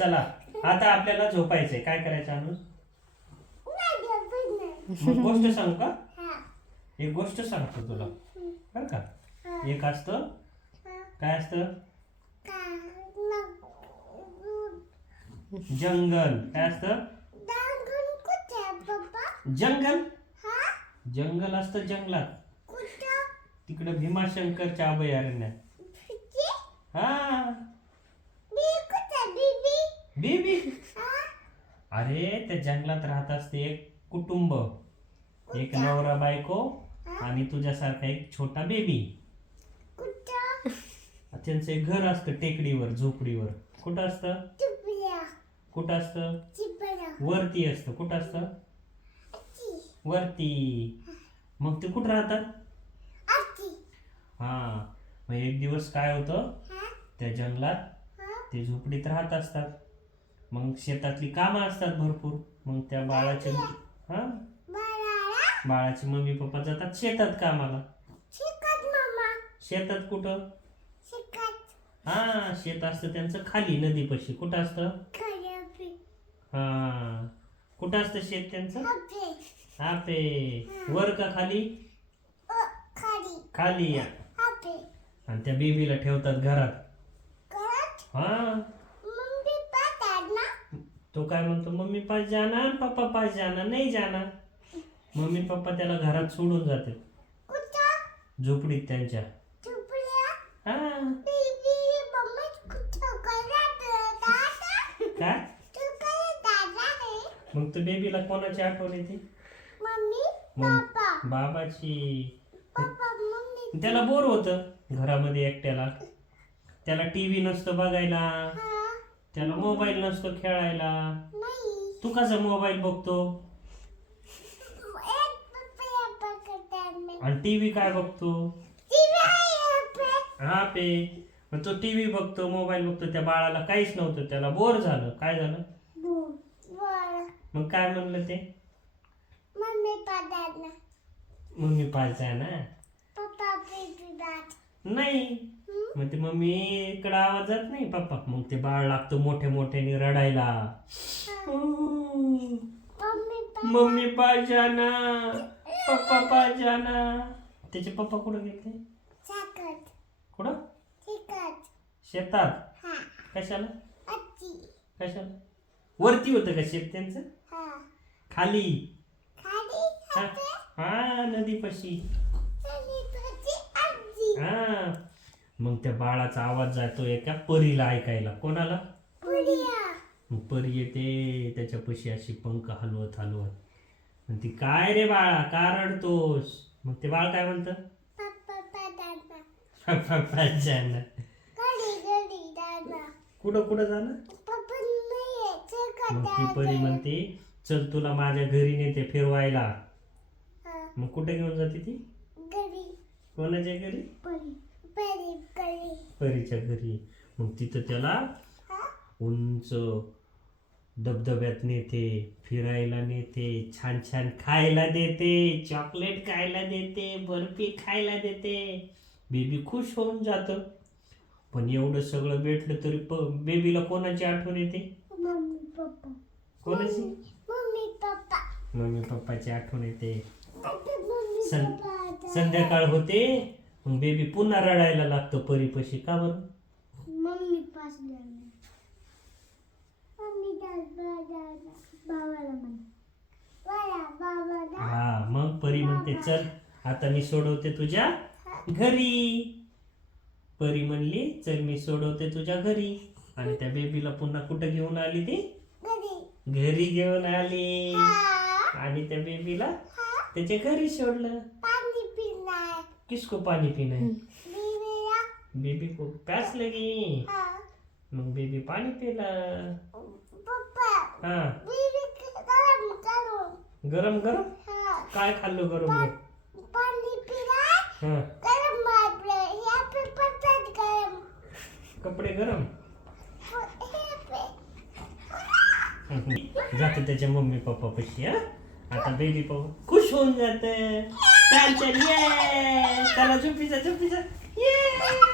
चला आता आपल्याला झोपायचंय. काय करायचं अनु मग गोष्ट सांगू का? एक गोष्ट सांगतो तुला. बर का? एक असतं. काय असतं? जंगल. काय असतं? जंगल? जंगल असतं जंगलात. तिकडे भीमाशंकरच्या अभयारण्यात. हा. बेबी अरे त्या जंगलात राहत असते एक कुटुंब. एक नवरा बायको आणि तुझ्यासारखा एक छोटा बेबी त्यांचं एक घर असतं टेकडीवर झोपडीवर. कुठं असतं? कुठं असतं? वरती असतं. कुठं असतं? वरती. मग ते कुठं राहतात? हा. मग एक दिवस काय होतं? त्या जंगलात ते झोपडीत राहत असतात. मग शेतातली कामं असतात भरपूर. मग त्या बाळाचे हा? बाळाचे मम्मी पप्पा जातात शेतात कामाला. शेतात कुठं? हा शेत असतं त्यांचं खाली नदीपाशी. कुठं असतं? हा. कुठं असतं शेत त्यांचं? आपे वर का खाली? खाली. या. आणि त्या बेबीला ठेवतात घरात? हा. तो काय म्हणतो मम्मी पास जाना पप्पा पास जाना नाही जाना मम्मी पप्पा त्याला घरात सोडून जाते. झोपडीत त्यांच्या. हा. काय? मग तू बेबीला कोणाची आठवण येते? बाबाची. त्याला बोर होत घरामध्ये एकट्याला. त्याला टीव्ही नसतं बघायला. त्याला मोबाईल नसतो खेळायला. तू कसा मोबाईल बघतो? आणि टीव्ही काय बघतो? हा पे मग तो टीव्ही बघतो मोबाईल बघतो. त्या बाळाला काहीच नव्हतं. त्याला बोर झालं. काय झालं? मग काय म्हणलं ते? मम्मी पाच आहे ना. नाही. मग ते मम्मी इकडं आवाज जात नाही. पप्पा मग ते बाळ लागतं मोठे मोठ्याने रडायला मम्मी पास जाना पप्पा पास जाना त्याचे पप्पा कुठं गेले? कुठं? शेतात. कशाला? कशाला? वरती होतं का शेत त्यांचं? खाली. हा. हा नदीपाशी. हा. मग त्या बाळाचा आवाज जातो एका परीला ऐकायला. कोणाला? मग परी येते त्याच्यापाशी अशी पंख हलवत हलवत. आणि ती काय रे बाळा का रडतोस? मग ते बाळ काय म्हणतं? कुठं कुठं जाणं मग ती परी म्हणते चल तुला माझ्या घरी नेते फिरवायला. मग कुठे घेऊन जाते ती? कोणाच्या घरी? परीच्या घरी. मग तिथं त्याला उंच धबधब्यात नेते फिरायला नेते छान छान खायला देते चॉकलेट खायला देते बर्फी खायला देते. बेबी खुश होऊन जात. पण एवढं सगळं भेटलं तरी प बेबीला कोणाची आठवण येते? कोणाची? मम्मी पप्पाची आठवण येते. सं संध्याकाळ होते. मग बेबी पुन्हा रडायला लागतो परीपाशी. का बरं? मम्मी पास मम्मी हा मग परी म्हणते चल आता मी सोडवते तुझ्या घरी. परी म्हणली चल मी सोडवते तुझ्या घरी. आणि त्या बेबीला पुन्हा कुठं घेऊन आली ती? घरी. घरी घेऊन आली. आणि त्या बेबीला त्याच्या घरी सोडलं. किसको पाणी पिना है? बेबी को प्यास लगी। हा। मग बेबी पाणी पिला। हा। गरम गरम काय खाल्लं गरम हा। कपडे गरम? हे जातो त्याच्या मम्मी पप्पा पशी हा? आता बेबी पप्पा खुश होऊन जात. Sancho, yay! Carlos, chupisa, chupisa. Yay!